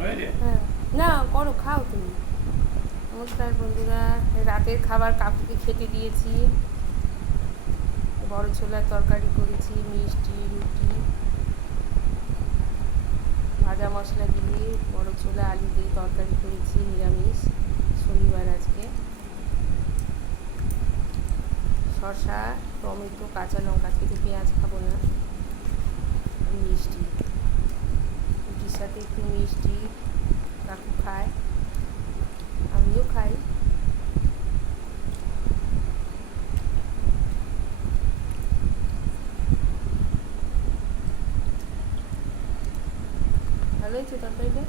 হ্যাঁ, না করো, খাও তুমি। নমস্কার বন্ধুরা, রাতের খাবার কাকুকে খেতে দিয়েছি। বড় ছোলার তরকারি করেছি, মিষ্টি, রুটি, ভাজা মশলা দিয়ে বড় ছোলা আলু দিয়ে তরকারি করেছি, নিরামিষ, শনিবার আজকে। শসা, টমেটো, কাঁচা লঙ্কা, আজকে পেঁয়াজ খাবো না। মিষ্টি, রুটির সাথে একটু মিষ্টি কাকু খায়, আমিও খাই। ভালো হয়েছে তরকারিটা?